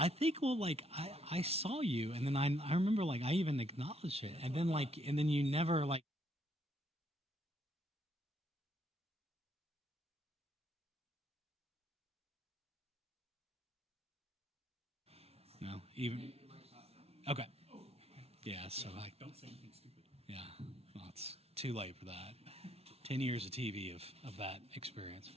I think, well, like, I saw you, and then I remember, like, I even acknowledged it. And then, like, and then you never, like, no, even, okay. Yeah, so I, Don't say anything stupid. yeah, well, it's too late for that. 10 years of TV of that experience.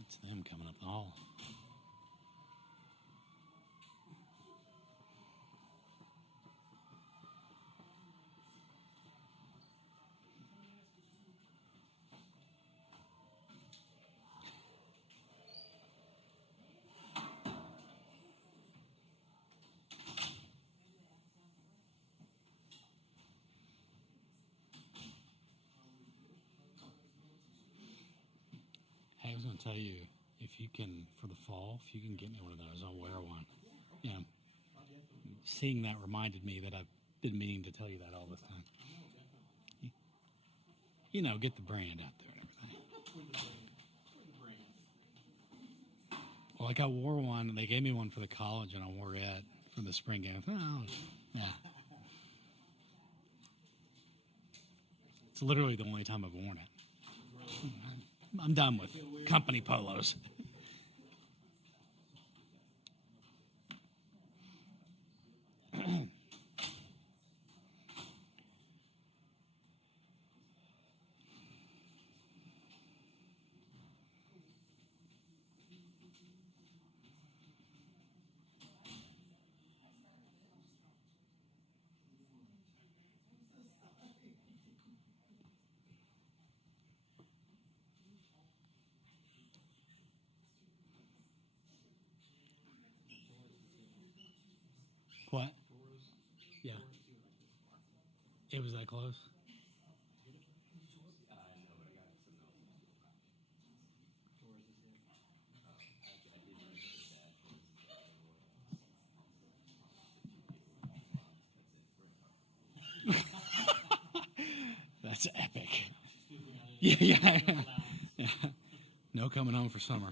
It's them coming up the hall. Hey, I was going to tell you, if you can, for the fall, if you can get me one of those, I'll wear one. Yeah. Seeing that reminded me that I've been meaning to tell you that all this time. You know, get the brand out there and everything. Well, like I wore one, they gave me one for the college, and I wore it for the spring game. Oh, yeah. It's literally the only time I've worn it. I'm done with company polos. What? Yeah. It was that close? That's epic. Yeah. Yeah. No coming home for summer.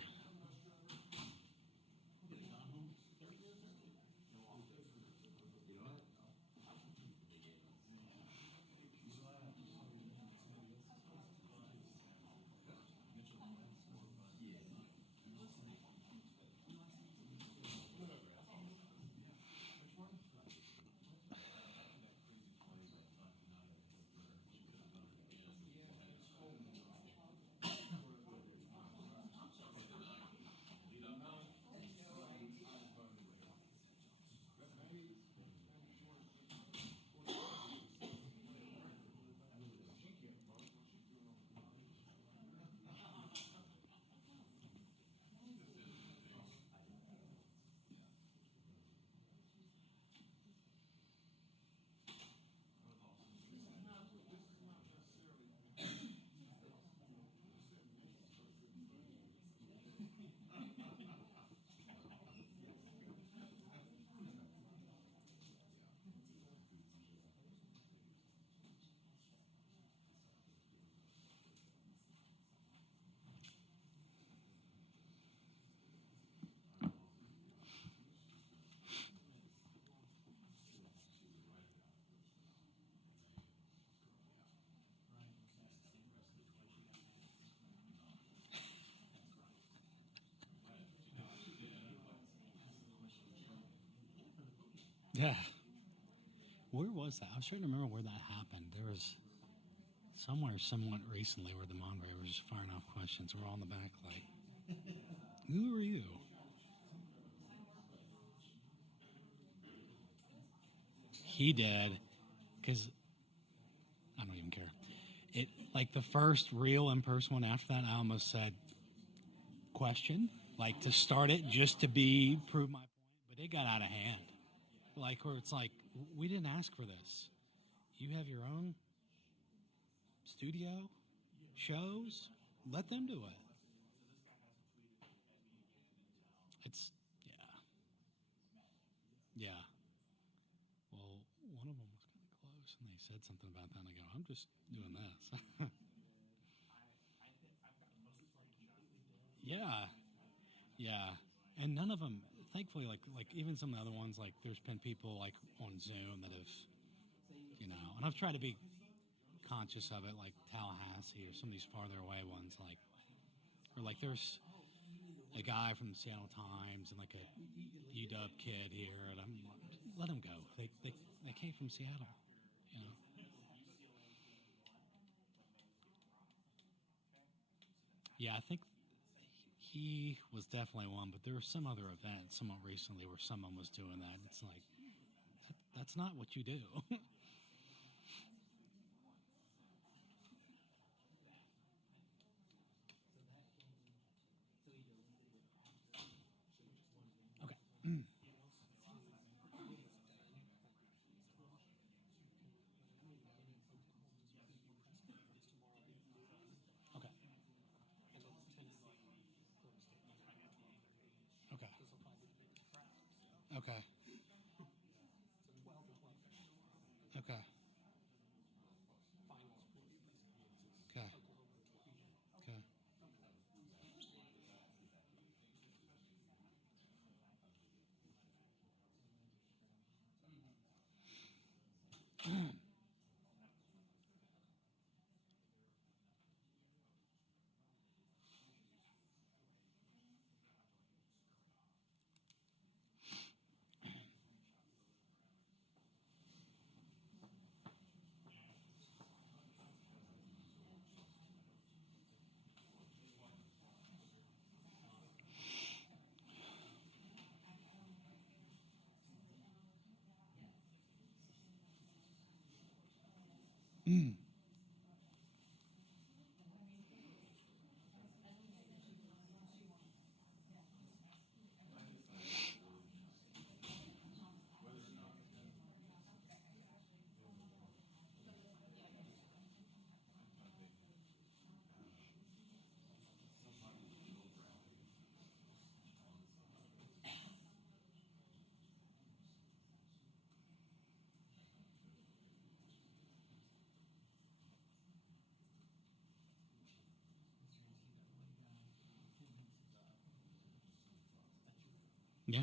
Yeah. Where was that? I was trying to remember where that happened. There was somewhere somewhat recently where the Mongrel was just firing off questions. We're all in the back like, who are you? He did, because I don't even care. It like the first real in-person one after that, I almost said question, like to start it just to prove my point, but it got out of hand. Like where it's like, we didn't ask for this. You have your own studio shows. Let them do it. It's yeah, yeah. Well, said something about that. And I go, I'm just doing this. Yeah, yeah, and none of them. Thankfully, like even some of the other ones, like there's been people like on Zoom that have, and I've tried to be conscious of it, like Tallahassee or some of these farther away ones, or like there's a guy from the Seattle Times and like a UW kid here, and I'm let them go. They came from Seattle, you know. Yeah, I think he was definitely one, but there was some other event somewhat recently where someone was doing that. It's like that's not what you do. Okay. Okay. Okay. Okay. Okay. Okay. Okay. Yeah.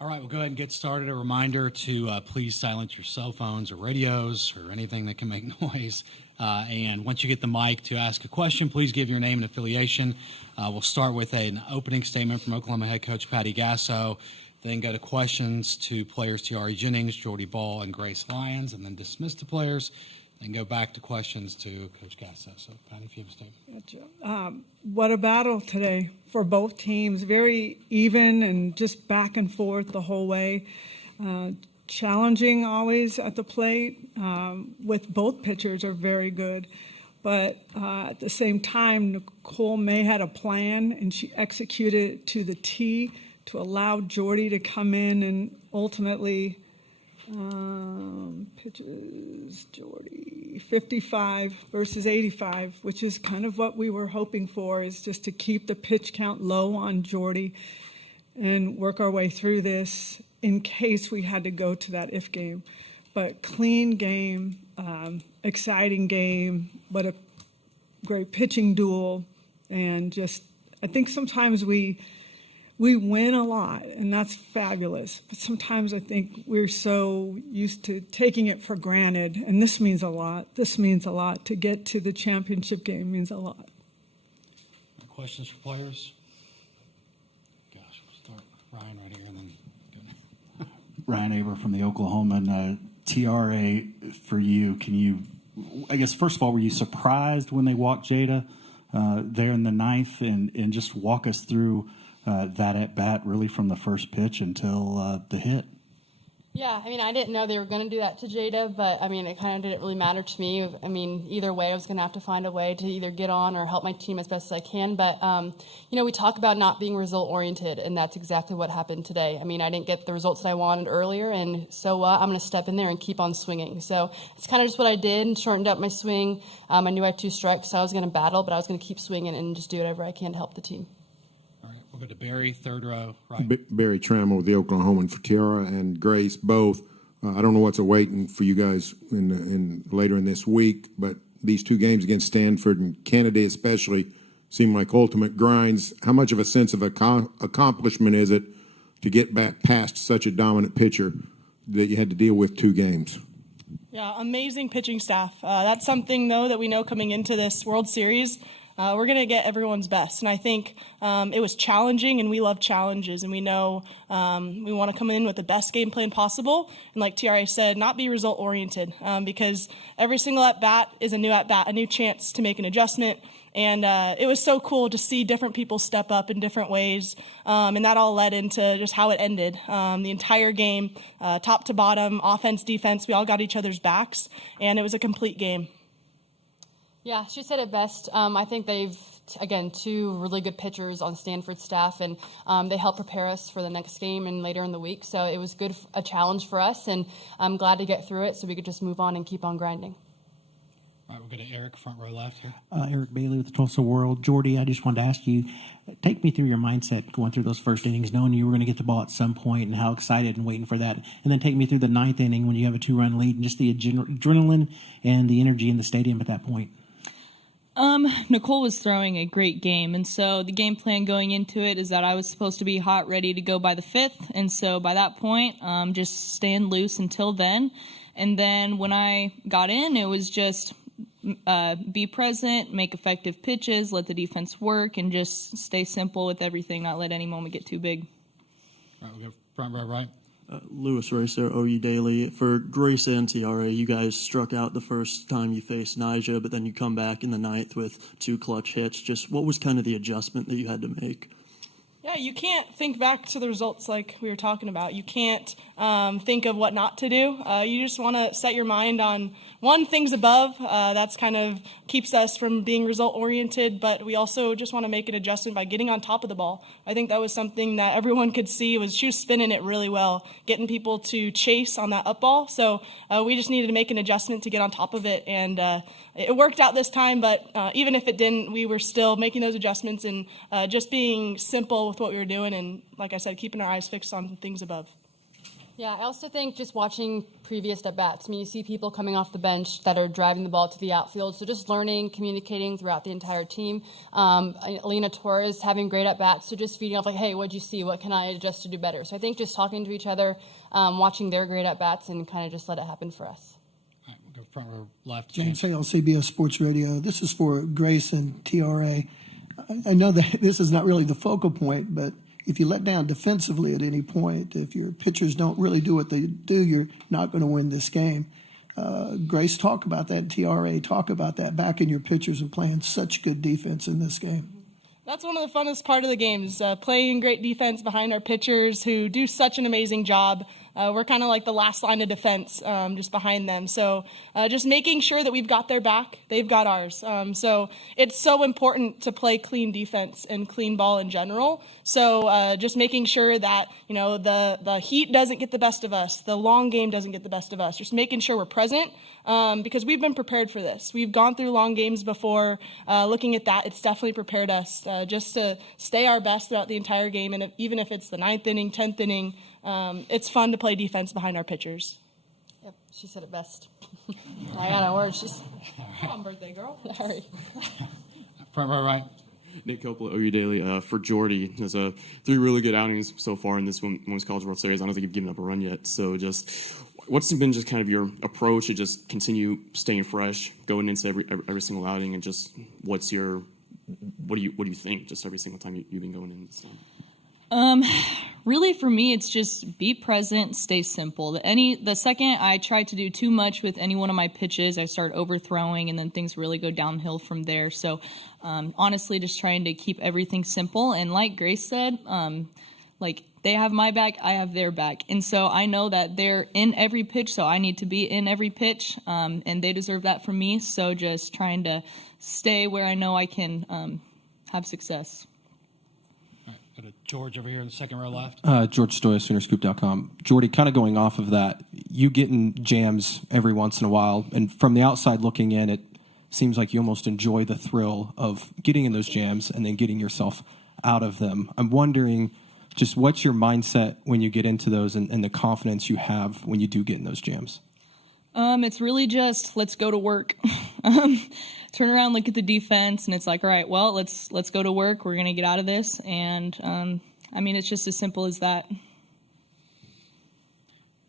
All right, we'll go ahead and get started. A reminder to please silence your cell phones or radios or anything that can make noise. And once you get the mic to ask a question, please give your name and affiliation. We'll start with an opening statement from Oklahoma head coach Patty Gasso, then go to questions to players Tiare Jennings, Jordy Ball, and Grace Lyons, and then dismiss the players and go back to questions to Coach Gasso. So, Patty, if you have a statement. Gotcha. What a battle today for both teams. Very even and just back and forth the whole way. Challenging always at the plate with both pitchers are very good. But at the same time, Nicole May had a plan, and she executed it to the T to allow Jordy to come in and ultimately pitches Jordy 55 versus 85, which is kind of what we were hoping for, is just to keep the pitch count low on Jordy and work our way through this in case we had to go to that if game. But clean game, exciting game, but a great pitching duel, and just I think sometimes we win a lot, and that's fabulous. But sometimes I think we're so used to taking it for granted, and this means a lot. This means a lot. To get to the championship game means a lot. Questions for players? Gosh, we'll start Ryan right here, and then go. Ryan Aber from the Oklahoman. TRA, for you, can you, I guess, first of all, were you surprised when they walked Jada there in the ninth, and just walk us through that at bat really from the first pitch until the hit. Yeah, I mean, I didn't know they were going to do that to Jada, but, I mean, it kind of didn't really matter to me. I mean, either way, I was going to have to find a way to either get on or help my team as best as I can. But, we talk about not being result-oriented, and that's exactly what happened today. I mean, I didn't get the results that I wanted earlier, and so I'm going to step in there and keep on swinging. So it's kind of just what I did and shortened up my swing. I knew I had 2 strikes, so I was going to battle, but I was going to keep swinging and just do whatever I can to help the team. All right, we'll go to Barry, third row, right. Barry Trammell with the Oklahoman for Tiara and Grace both. I don't know what's awaiting for you guys in later in this week, but these 2 games against Stanford and Kennedy especially seem like ultimate grinds. How much of a sense of accomplishment is it to get back past such a dominant pitcher that you had to deal with 2 games? Yeah, amazing pitching staff. That's something, though, that we know coming into this World Series. We're going to get everyone's best. And I think it was challenging, and we love challenges. And we know we want to come in with the best game plan possible. And like TRA said, not be result-oriented because every single at-bat is a new at-bat, a new chance to make an adjustment. And it was so cool to see different people step up in different ways. And that all led into just how it ended. The entire game, top to bottom, offense, defense, we all got each other's backs. And it was a complete game. Yeah, she said it best. I think they've, again, 2 really good pitchers on Stanford staff, and they help prepare us for the next game and later in the week. So it was good, a challenge for us, and I'm glad to get through it so we could just move on and keep on grinding. All right, we'll go to Eric, front row left here. Eric Bailey with the Tulsa World. Jordy, I just wanted to ask you, take me through your mindset going through those first innings, knowing you were going to get the ball at some point and how excited and waiting for that. And then take me through the 9th inning when you have a 2-run lead and just the adrenaline and the energy in the stadium at that point. Nicole was throwing a great game, and so the game plan going into it is that I was supposed to be hot, ready to go by the 5th, and so by that point, just staying loose until then. And then when I got in, it was just be present, make effective pitches, let the defense work, and just stay simple with everything, not let any moment get too big. All right, we'll go front row right. Lewis Racer, OU Daily. For Grace and TRA, you guys struck out the first time you faced Nyjah, but then you come back in the 9th with 2 clutch hits. Just what was kind of the adjustment that you had to make? Yeah, you can't think back to the results like we were talking about. You can't think of what not to do. You just want to set your mind on, one, things above. That's kind of keeps us from being result-oriented, but we also just want to make an adjustment by getting on top of the ball. I think that was something that everyone could see. She was spinning it really well, getting people to chase on that up ball. So we just needed to make an adjustment to get on top of it, and it worked out this time, but even if it didn't, we were still making those adjustments and just being simple with what we were doing, and like I said, keeping our eyes fixed on things above. Yeah, I also think just watching previous at-bats, I mean, you see people coming off the bench that are driving the ball to the outfield, so just learning, communicating throughout the entire team. Alina Torres having great at-bats, so just feeding off like, hey, what'd you see? What can I adjust to do better? So I think just talking to each other, watching their great at-bats, and kind of just let it happen for us. All right, we'll go front row left. James Hale, CBS Sports Radio. This is for Grace and TRA. I know that this is not really the focal point, but if you let down defensively at any point, if your pitchers don't really do what they do, you're not going to win this game. Grace, talk about that. TRA, talk about that. Backing your pitchers and playing such good defense in this game. That's one of the funnest part of the games, playing great defense behind our pitchers who do such an amazing job. We're kind of like the last line of defense just behind them. So just making sure that we've got their back, they've got ours. So it's so important to play clean defense and clean ball in general. So just making sure that, the heat doesn't get the best of us, the long game doesn't get the best of us. Just making sure we're present because we've been prepared for this. We've gone through long games before. Looking at that, it's definitely prepared us just to stay our best throughout the entire game. And even if it's the 9th inning, 10th inning, it's fun to play defense behind our pitchers. Yep, she said it best. I got no words. Come on, birthday girl. Sorry. Front row right. Nick Coppola, OU Daily. For Jordy, there's 3 really good outings so far in this Women's College World Series. I don't think you've given up a run yet. So just what's been just kind of your approach to just continue staying fresh, going into every single outing, and just what do you think just every single time you've been going in? So. Really, for me, it's just be present, stay simple. The second I try to do too much with any one of my pitches, I start overthrowing, and then things really go downhill from there. So, honestly, just trying to keep everything simple. And like Grace said, like they have my back, I have their back, and so I know that they're in every pitch, so I need to be in every pitch, and they deserve that from me. So, just trying to stay where I know I can have success. Go to George over here in the second row left. George Stoya, Soonerscoop.com. Jordy, kind of going off of that, you get in jams every once in a while, and from the outside looking in, it seems like you almost enjoy the thrill of getting in those jams and then getting yourself out of them. I'm wondering, just what's your mindset when you get into those and the confidence you have when you do get in those jams? It's really just let's go to work. Turn around, look at the defense, and it's like, all right, well, let's go to work. We're gonna get out of this, and I mean, it's just as simple as that.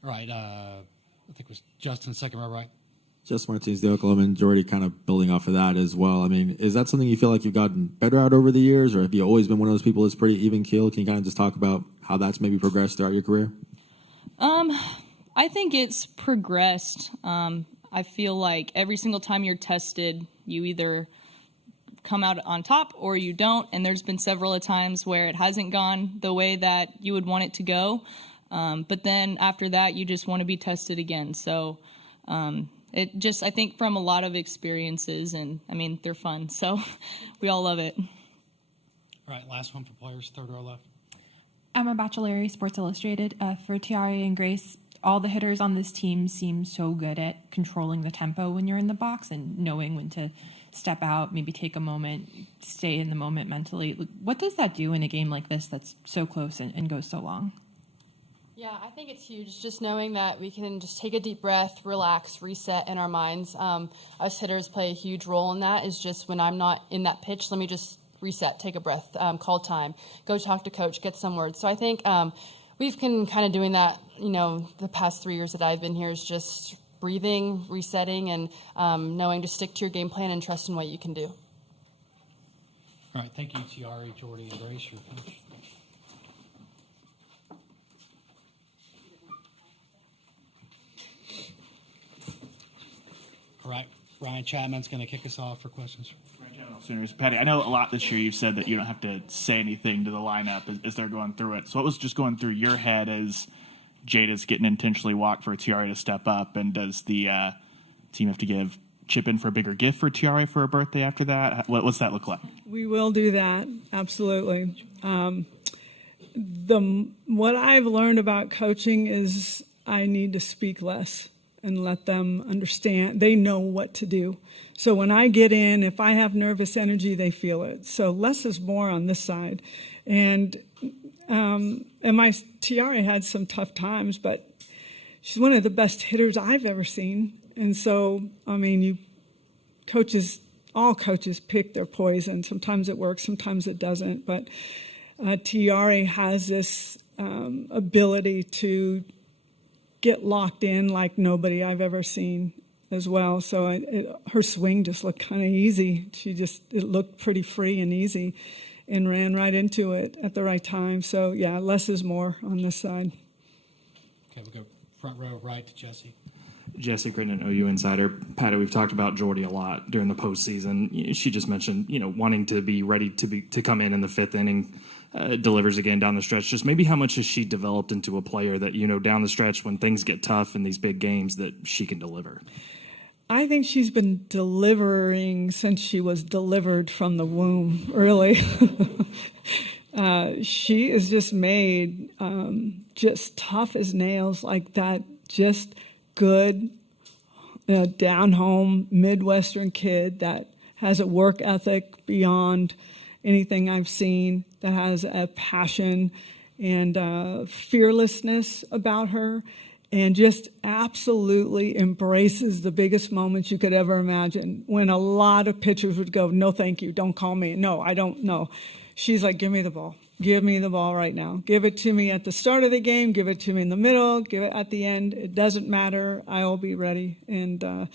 All right, I think it was Justin, second row right. Justin Martinez, the Oklahoman, Jordy, kind of building off of that as well. I mean, is that something you feel like you've gotten better at over the years, or have you always been one of those people that's pretty even keeled? Can you kind of just talk about how that's maybe progressed throughout your career? I think it's progressed. I feel like every single time you're tested, you either come out on top or you don't. And there's been several times where it hasn't gone the way that you would want it to go. But then after that, you just want to be tested again. So it just, I think from a lot of experiences, and I mean, they're fun. So we all love it. All right, last one for players, third row left. Emma Bachelari, Sports Illustrated. For Tiara and Grace, all the hitters on this team seem so good at controlling the tempo when you're in the box and knowing when to step out, maybe take a moment, stay in the moment mentally. What does that do in a game like this that's so close and goes so long? Yeah, I think it's huge, just knowing that we can just take a deep breath, relax, reset in our minds. Us hitters play a huge role in that, is just when I'm not in that pitch, let me just reset, take a breath, call time, go talk to coach, get some words. So I think we've been kind of doing that, the past 3 years that I've been here, is just breathing, resetting, and knowing to stick to your game plan and trust in what you can do. All right, thank you, Tiari, Jordy, and Grace. You're finished. All right, Ryan Chapman's going to kick us off for questions. Sooners. Patty, I know a lot this year you've said that you don't have to say anything to the lineup as they're going through it. So what was just going through your head as Jada's getting intentionally walked for Tiara to step up, and does the team have to chip in for a bigger gift for Tiara for her birthday after that? What's that look like? We will do that, absolutely. What I've learned about coaching is I need to speak less and let them understand. They know what to do. So when I get in, if I have nervous energy, they feel it. So less is more on this side. And my Tiara had some tough times, but she's one of the best hitters I've ever seen. And so, I mean, all coaches pick their poison. Sometimes it works, sometimes it doesn't. But Tiara has this ability to get locked in like nobody I've ever seen as well. So her swing just looked kind of easy. It looked pretty free and easy and ran right into it at the right time. So, yeah, less is more on this side. Okay, we'll go front row right to Jesse. Jesse Crittenden, OU Insider. Patty, we've talked about Jordy a lot during the postseason. She just mentioned, wanting to be ready to come in the fifth inning, delivers again down the stretch. Just maybe how much has she developed into a player that, down the stretch when things get tough in these big games, that she can deliver? I think she's been delivering since she was delivered from the womb, really. She is just made just tough as nails, like that, just good, down-home Midwestern kid that has a work ethic beyond anything I've seen, that has a passion and fearlessness about her, and just absolutely embraces the biggest moments you could ever imagine. When a lot of pitchers would go, no, thank you, don't call me. No, I don't know. She's like, give me the ball. Give me the ball right now. Give it to me at the start of the game. Give it to me in the middle. Give it at the end. It doesn't matter. I'll be ready. And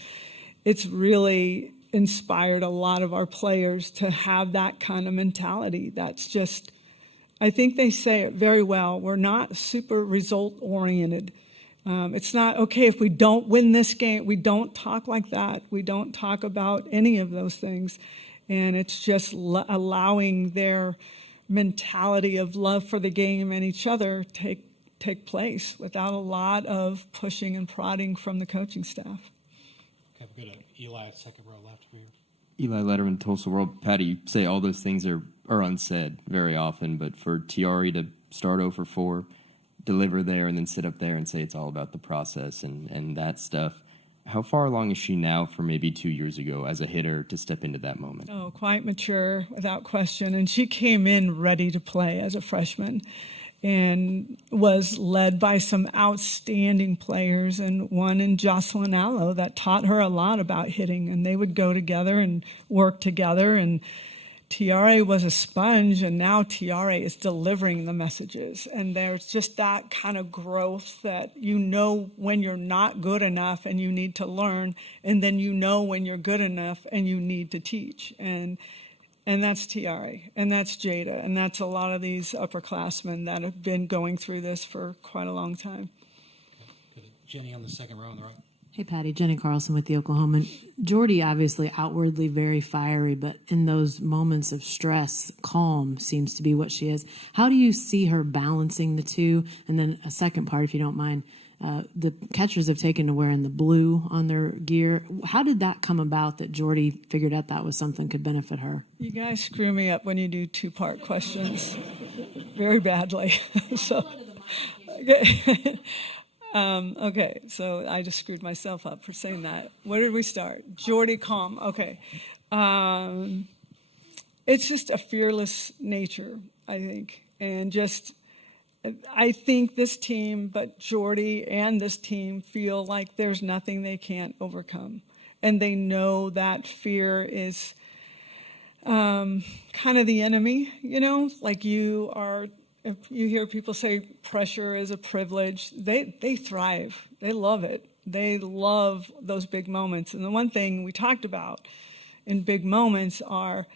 it's really inspired a lot of our players to have that kind of mentality. That's just I think they say it very well. We're not super result oriented. It's not, okay, if we don't win this game, we don't talk like that. We don't talk about any of those things. And it's just allowing their mentality of love for the game and each other take place without a lot of pushing and prodding from the coaching staff. Okay, we'll go to Eli, second row left over here. Eli Letterman, Tulsa World. Patty, you say all those things are unsaid very often, but for Tiare to start 0 for 4, deliver there, and then sit up there and say it's all about the process and that stuff, how far along is she now from maybe 2 years ago as a hitter to step into that moment? Oh, quite mature, without question. And she came in ready to play as a freshman and was led by some outstanding players, and one in Jocelyn Allo that taught her a lot about hitting, and they would go together and work together, and Tiare was a sponge, and now Tiare is delivering the messages. And there's just that kind of growth that you know when you're not good enough and you need to learn, and then you know when you're good enough and you need to teach. And that's Tiare, and that's Jada, and that's a lot of these upperclassmen that have been going through this for quite a long time. Jenny on the second row on the right. Hey, Patty. Jenny Carlson with the Oklahoman. Jordy, obviously outwardly very fiery, but in those moments of stress, calm seems to be what she is. How do you see her balancing the two? And then a second part, if you don't mind. The catchers have taken to wearing the blue on their gear. How did that come about that Jordy figured out that was something could benefit her? You guys screw me up when you do two-part questions very badly. Okay, so I just screwed myself up for saying that. Where did we start? Jordy calm. Okay. It's just a fearless nature, I think. And just, I think this team, but Jordy and this team feel like there's nothing they can't overcome. And they know that fear is kind of the enemy, you know, like you are. If you hear people say pressure is a privilege, they thrive. They love it. They love those big moments. And the one thing we talked about in big moments are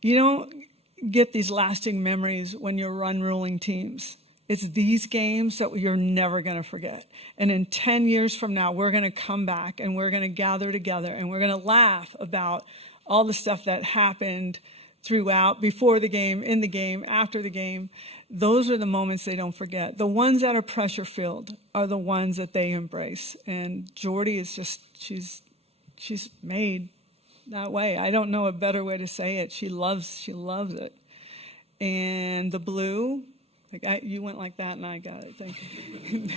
you don't get these lasting memories when you're run-ruling teams. It's these games that you're never going to forget. And in 10 years from now, we're going to come back and we're going to gather together and we're going to laugh about all the stuff that happened throughout, before the game, in the game, after the game. Those are the moments they don't forget. The ones that are pressure-filled are the ones that they embrace. And Jordy is just, she's made that way. I don't know a better way to say it. She loves it. And the blue, like you went like that and I got it. Thank you.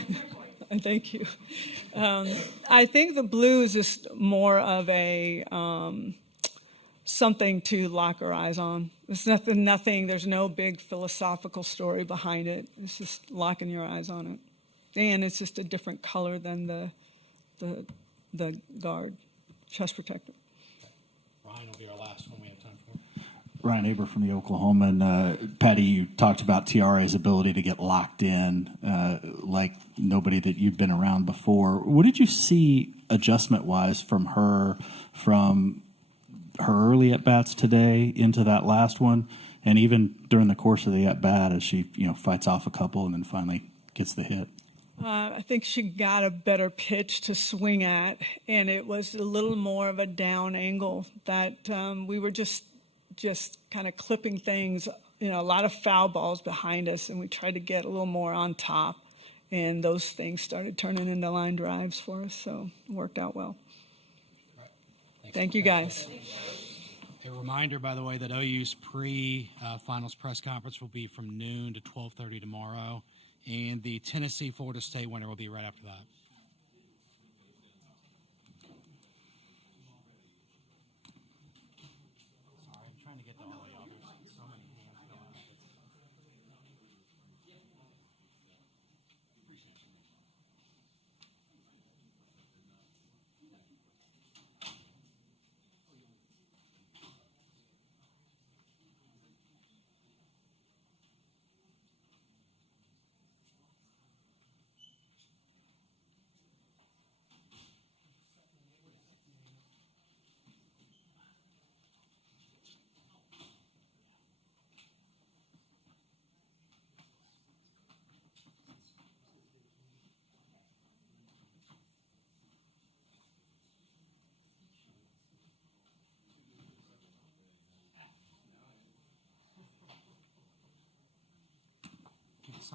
Thank you. I think the blue is just more of a something to lock our eyes on. It's nothing, there's no big philosophical story behind it. It's just locking your eyes on it. And it's just a different color than the guard, chest protector. Ryan will be our last one we have time for. Ryan Aber from the Oklahoman. Patty, you talked about Tiare's ability to get locked in like nobody that you've been around before. What did you see adjustment-wise from her early at-bats today into that last one, and even during the course of the at-bat as she fights off a couple and then finally gets the hit? I think she got a better pitch to swing at, and it was a little more of a down angle that we were just kind of clipping things, a lot of foul balls behind us, and we tried to get a little more on top, and those things started turning into line drives for us, so it worked out well. Thank you, guys. A reminder, by the way, that OU's pre-finals press conference will be from noon to 12:30 tomorrow, and the Tennessee-Florida State winner will be right after that. Sorry, I'm trying to get to all of y'all. There's so many hands going up. Appreciate you.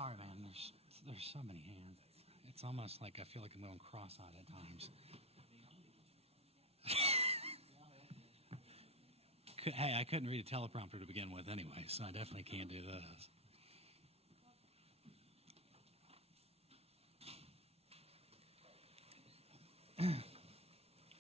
Sorry, man. There's so many hands. It's almost like I feel like I'm going cross-eyed at times. Hey, I couldn't read a teleprompter to begin with anyway, so I definitely can't do this.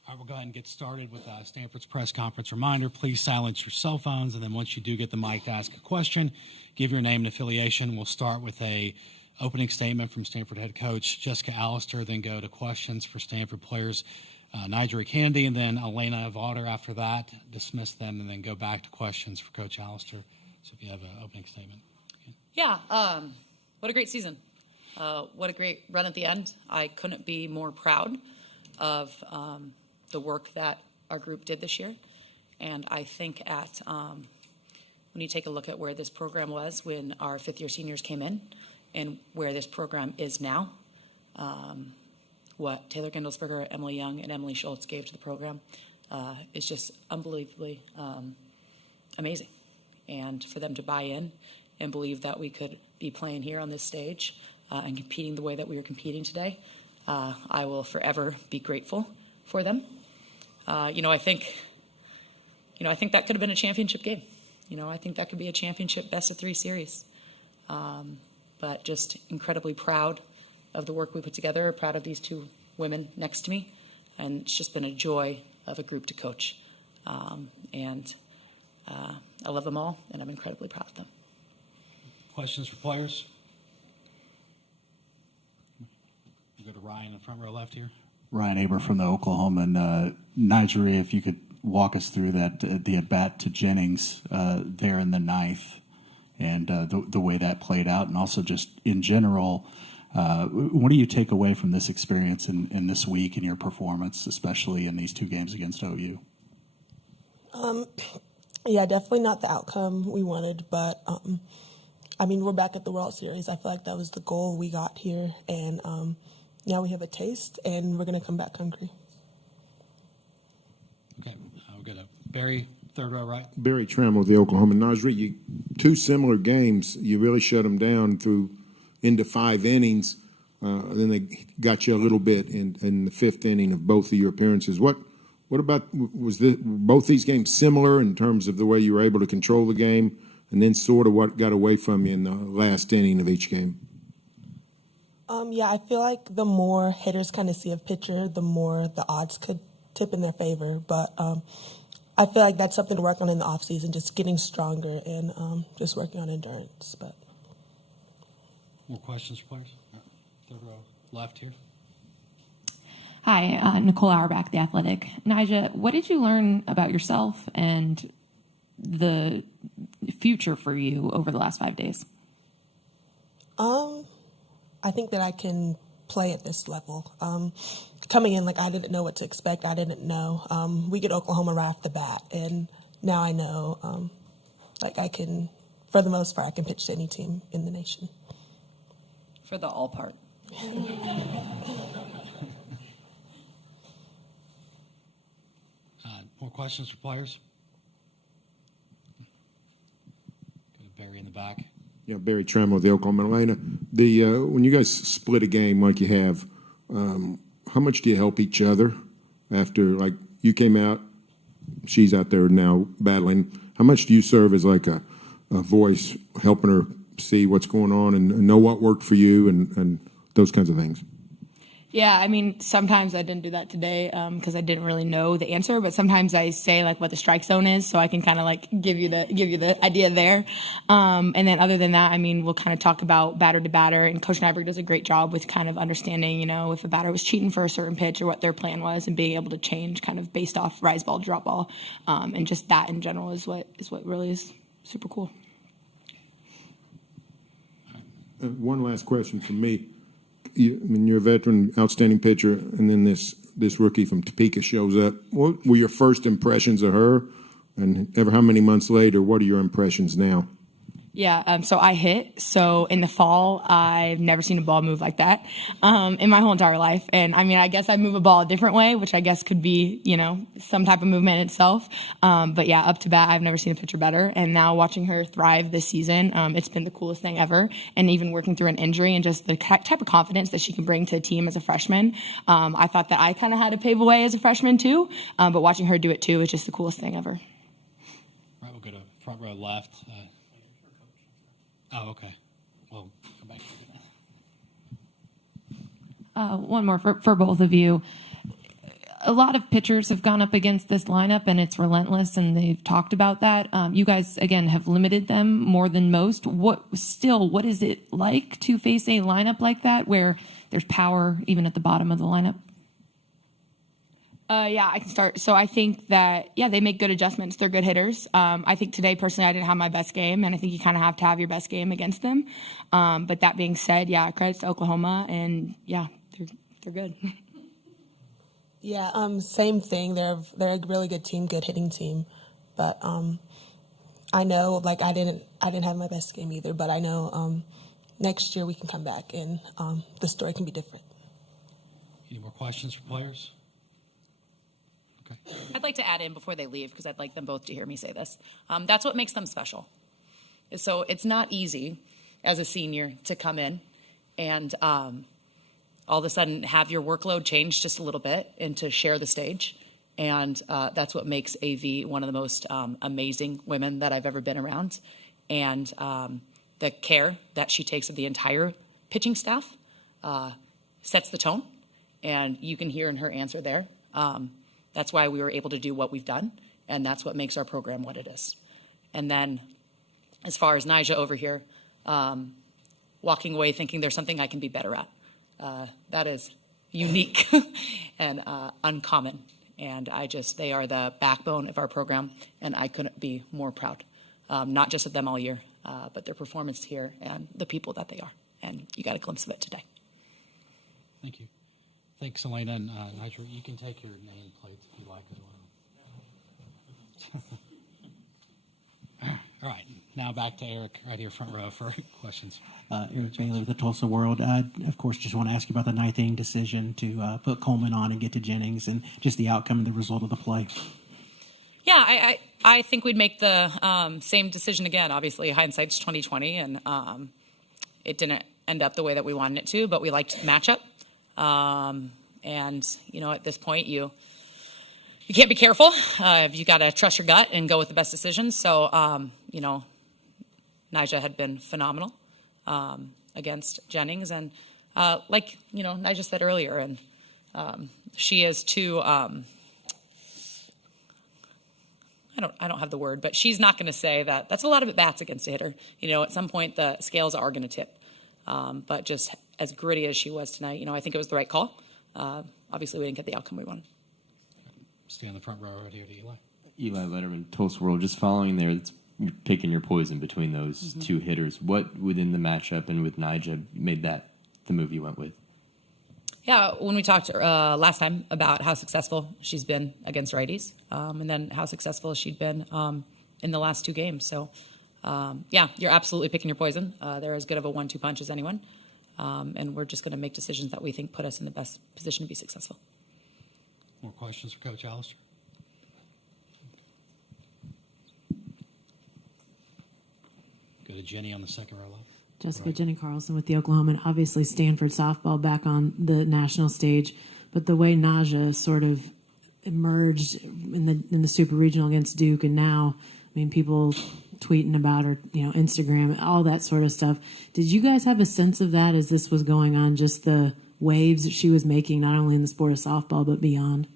All right, we'll go ahead and get started with Stanford's press conference. Reminder, please silence your cell phones, and then once you do get the mic to ask a question, give your name and affiliation. We'll start with a opening statement from Stanford head coach Jessica Allister, then go to questions for Stanford players Nigel Kennedy, and then Elena Vaughter after that, dismiss them, and then go back to questions for Coach Allister. So if you have an opening statement. Okay. Yeah, what a great season. What a great run at the end. I couldn't be more proud of the work that our group did this year. And I think when you take a look at where this program was when our fifth-year seniors came in and where this program is now, what Taylor Gendelsberger, Emily Young, and Emily Schultz gave to the program is just unbelievably amazing. And for them to buy in and believe that we could be playing here on this stage and competing the way that we were competing today, I will forever be grateful for them. I think that could have been a championship game. I think that could be a championship best-of-3 series. But just incredibly proud of the work we put together, proud of these two women next to me, and it's just been a joy of a group to coach. And I love them all, and I'm incredibly proud of them. Questions for players? We'll go to Ryan in the front row left here. Ryan Aber from the Oklahoman. Nigeria, if you could walk us through that, the at-bat to Jennings there in the ninth, and the way that played out, and also just in general, what do you take away from this experience in this week and your performance, especially in these two games against OU? Yeah, definitely not the outcome we wanted, but we're back at the World Series. I feel like that was the goal we got here, and now we have a taste, and we're going to come back hungry. Okay, we'll go to Barry, third row right. Barry Trammell with the Oklahoma. Nasri, two similar games. You really shut them down into 5 innings. Then they got you a little bit in the 5th inning of both of your appearances. What about both these games similar in terms of the way you were able to control the game, and then sort of what got away from you in the last inning of each game? Yeah, I feel like the more hitters kind of see a pitcher, the more the odds could tip in their favor. But I feel like that's something to work on in the offseason, just getting stronger and just working on endurance. But more questions for players? Third row left here. Hi, Nicole Auerbach, The Athletic. Nyjah, what did you learn about yourself and the future for you over the last 5 days? I think that I can play at this level. Coming in, I didn't know what to expect. I didn't know. We get Oklahoma right off the bat, and now I know, I can, for the most part, I can pitch to any team in the nation. For the all part. More questions for players? Go to Barry in the back. Yeah, Barry Trammell with the Oklahoma. Elena, when you guys split a game like you have, how much do you help each other after, you came out, she's out there now battling. How much do you serve as a voice, helping her see what's going on and know what worked for you and those kinds of things? Yeah, sometimes I didn't do that today because I didn't really know the answer. But sometimes I say what the strike zone is, so I can kind of give you the idea there. And then other than that, we'll kind of talk about batter to batter. And Coach Nyberg does a great job with kind of understanding, if a batter was cheating for a certain pitch or what their plan was, and being able to change kind of based off rise ball, drop ball, and just that in general is what really is super cool. One last question from me. You're a veteran, outstanding pitcher, and then this rookie from Topeka shows up. What were your first impressions of her? And how many months later, what are your impressions now? Yeah, so I hit. So in the fall, I've never seen a ball move like that in my whole entire life. And I mean, I guess I move a ball a different way, which I guess could be, some type of movement in itself. But yeah, up to bat, I've never seen a pitcher better. And now watching her thrive this season, it's been the coolest thing ever. And even working through an injury and just the type of confidence that she can bring to a team as a freshman, I thought that I kind of had to pave a way as a freshman too. But watching her do it too is just the coolest thing ever. Right, we'll go to front row left. Oh, okay. Well, come back. One more for both of you. A lot of pitchers have gone up against this lineup, and it's relentless, and they've talked about that. You guys, again, have limited them more than most. What is it like to face a lineup like that where there's power even at the bottom of the lineup? Yeah, I can start. So I think that, they make good adjustments. They're good hitters. I think today, personally, I didn't have my best game, and I think you kind of have to have your best game against them. But that being said, credits to Oklahoma, and they're good. Yeah, same thing. They're a really good team, good hitting team. But I know, I didn't have my best game either. But I know next year we can come back, and the story can be different. Any more questions for players? I'd like to add in before they leave, because I'd like them both to hear me say this. That's what makes them special. So it's not easy as a senior to come in and all of a sudden have your workload change just a little bit and to share the stage. And that's what makes AV one of the most amazing women that I've ever been around. And the care that she takes of the entire pitching staff sets the tone. And you can hear in her answer there. That's why we were able to do what we've done, and that's what makes our program what it is. And then as far as Nyjah over here, walking away thinking there's something I can be better at. That is unique and uncommon. And they are the backbone of our program, and I couldn't be more proud, not just of them all year, but their performance here and the people that they are. And you got a glimpse of it today. Thank you. Thanks, Elena. And Nyjah, you can take your name plates if you like as well. All right. Now back to Eric right here, front row, for questions. Eric Bailey with the Tulsa World. Of course, just want to ask you about the ninth inning decision to put Coleman on and get to Jennings, and just the outcome and the result of the play. Yeah, I think we'd make the same decision again. Obviously, hindsight's 20/20, and it didn't end up the way that we wanted it to, but we liked the matchup. And at this point, you can't be careful. You got to trust your gut and go with the best decisions. So, Nyjah had been phenomenal against Jennings, and Nyjah said earlier, and she is too. I don't have the word, but she's not going to say that. That's a lot of at bats against a hitter. At some point the scales are going to tip. But just as gritty as she was tonight, I think it was the right call. Obviously, we didn't get the outcome we wanted. Stay on the front row right here to Eli. Eli Letterman, Tulsa World, just following there, you're picking your poison between those two hitters. What within the matchup and with Nyjah made that the move you went with? Yeah, when we talked last time about how successful she's been against righties, and then how successful she'd been in the last two games. So, you're absolutely picking your poison. They're as good of a 1-2 punch as anyone. And we're just going to make decisions that we think put us in the best position to be successful. More questions for Coach Alistair? Go to Jenny on the second row left. Jessica Jenny Carlson with the Oklahoman. Obviously, Stanford softball back on the national stage, but the way Nyjah sort of emerged in the super regional against Duke, and now, people tweeting about her, Instagram, all that sort of stuff. Did you guys have a sense of that as this was going on? Just the waves that she was making, not only in the sport of softball but beyond.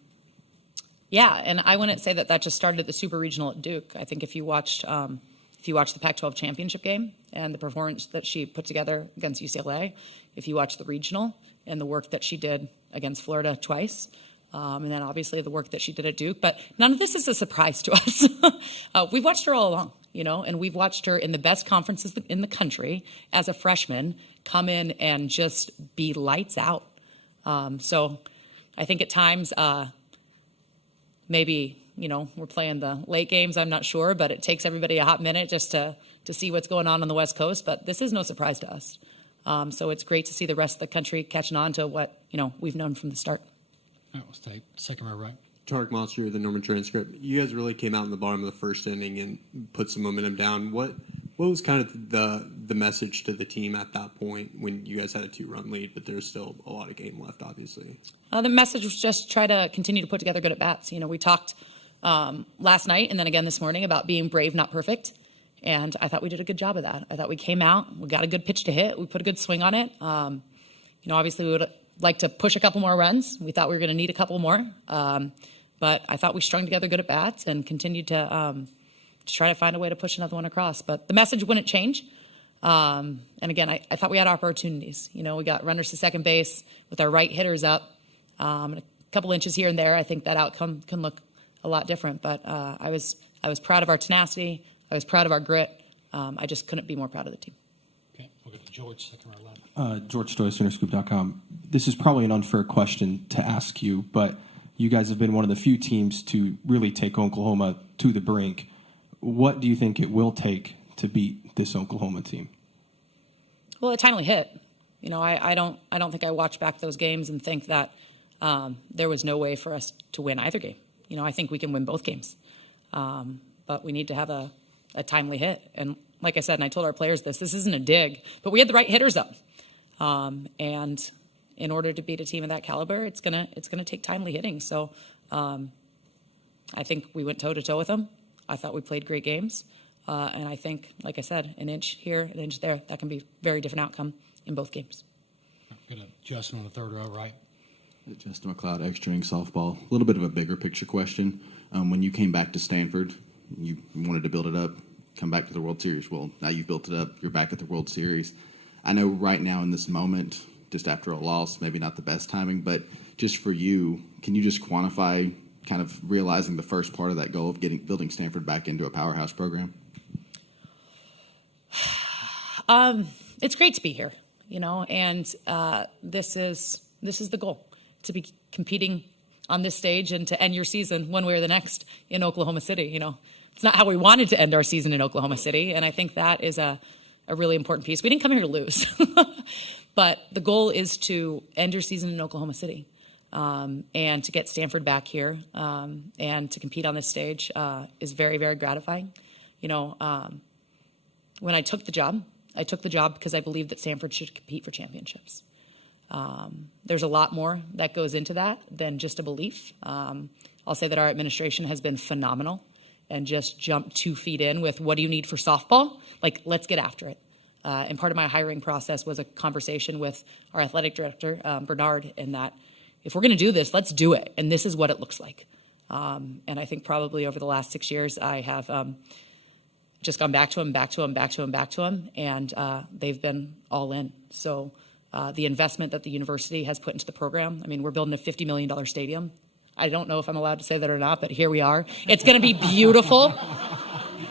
Yeah, and I wouldn't say that just started at the super regional at Duke. I think if you watched the Pac-12 championship game and the performance that she put together against UCLA, if you watch the regional and the work that she did against Florida twice, and then obviously the work that she did at Duke, but none of this is a surprise to us. We've watched her all along, and we've watched her in the best conferences in the country as a freshman come in and just be lights out. So I think at times maybe, we're playing the late games, I'm not sure, but it takes everybody a hot minute just to to see what's going on the West Coast, but this is no surprise to us. So it's great to see the rest of the country catching on to what we've known from the start. All right, we'll stay second row right. Tarek Monster, the Norman Transcript. You guys really came out in the bottom of the first inning and put some momentum down. What was kind of the message to the team at that point when you guys had a 2-run lead, but there's still a lot of game left, obviously? The message was just try to continue to put together good at-bats. We talked last night and then again this morning about being brave, not perfect. And I thought we did a good job of that. I thought we came out, we got a good pitch to hit, we put a good swing on it. Obviously we would like to push a couple more runs. We thought we were going to need a couple more. But I thought we strung together good at-bats and continued to try to find a way to push another one across. But the message wouldn't change. And again, I thought we had opportunities. We got runners to second base with our right hitters up. And a couple inches here and there, I think that outcome can look a lot different. But I was proud of our tenacity. I was proud of our grit. I just couldn't be more proud of the team. Okay, we'll go to George, second row left. George Stoy, SoonerScoop.com. This is probably an unfair question to ask you, but you guys have been one of the few teams to really take Oklahoma to the brink. What do you think it will take to beat this Oklahoma team? Well, a timely hit. I don't think I watch back those games and think that there was no way for us to win either game. I think we can win both games. But we need to have a timely hit. And like I said, and I told our players this isn't a dig, but we had the right hitters up. And in order to beat a team of that caliber, it's gonna take timely hitting. So I think we went toe-to-toe with them. I thought we played great games. And I think, like I said, an inch here, an inch there, that can be a very different outcome in both games. Go to Justin on the third row right. Justin McLeod, Extra Innings Softball. A little bit of a bigger picture question. When you came back to Stanford, you wanted to build it up, come back to the World Series. Well, now you've built it up. You're back at the World Series. I know right now in this moment, just after a loss, maybe not the best timing, but just for you, can you just quantify kind of realizing the first part of that goal of building Stanford back into a powerhouse program? It's great to be here, and this is the goal, to be competing on this stage and to end your season one way or the next in Oklahoma City. It's not how we wanted to end our season in Oklahoma City, and I think that is a really important piece. We didn't come here to lose, but the goal is to end your season in Oklahoma City and to get Stanford back here and to compete on this stage is very, very gratifying. When I took the job because I believed that Stanford should compete for championships. There's a lot more that goes into that than just a belief. I'll say that our administration has been phenomenal and just jumped 2 feet in with, what do you need for softball? Let's get after it. And part of my hiring process was a conversation with our athletic director, Bernard, in that if we're going to do this, let's do it. And this is what it looks like. And I think probably over the last 6 years, I have just gone back to him, and they've been all in. So the investment that the university has put into the program, we're building a $50 million stadium. I don't know if I'm allowed to say that or not, but here we are. It's going to be beautiful.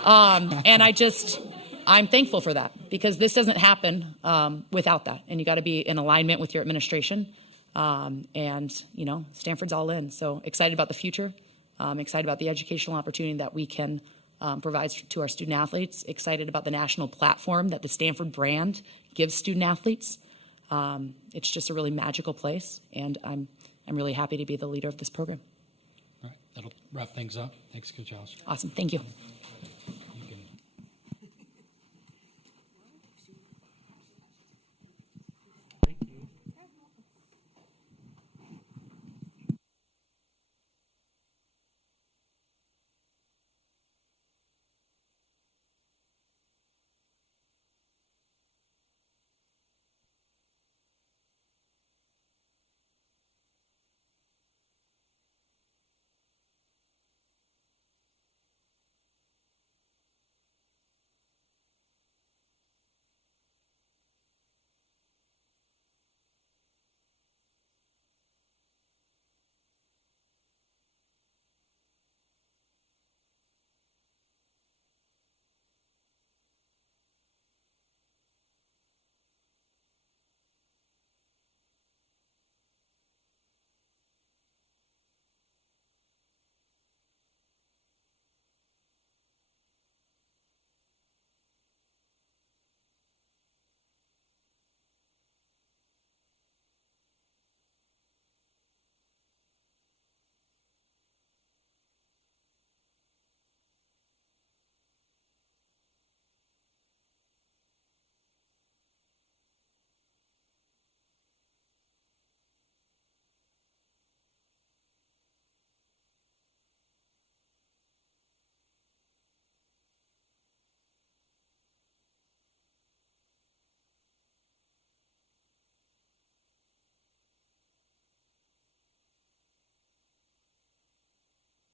And I'm thankful for that, because this doesn't happen without that. And you got to be in alignment with your administration. And Stanford's all in. So excited about the future. Excited about the educational opportunity that we can provide to our student athletes. Excited about the national platform that the Stanford brand gives student athletes. It's just a really magical place, and I'm really happy to be the leader of this program. All right, that'll wrap things up. Thanks, Coach Alice. Awesome. Thank you.